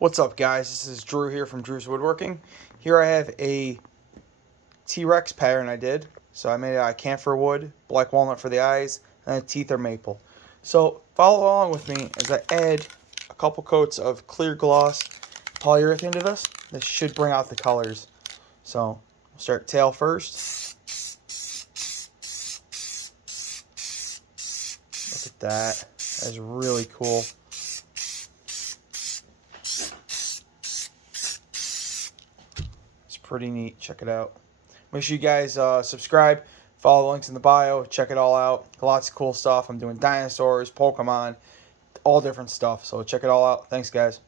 What's up, guys? This is Drew here from Drew's Woodworking. Here I have a T-Rex pattern I did. So I made it out of camphor wood, black walnut for the eyes, and the teeth are maple. So follow along with me as I add a couple coats of clear gloss polyurethane to this. This should bring out the colors. So we'll start tail first. Look at that. That's really cool. Pretty neat. Check it out. Make sure you guys subscribe, follow the links in the bio, check it all out. Lots of cool stuff. I'm doing dinosaurs, Pokemon, all different stuff. So check it all out. Thanks, guys.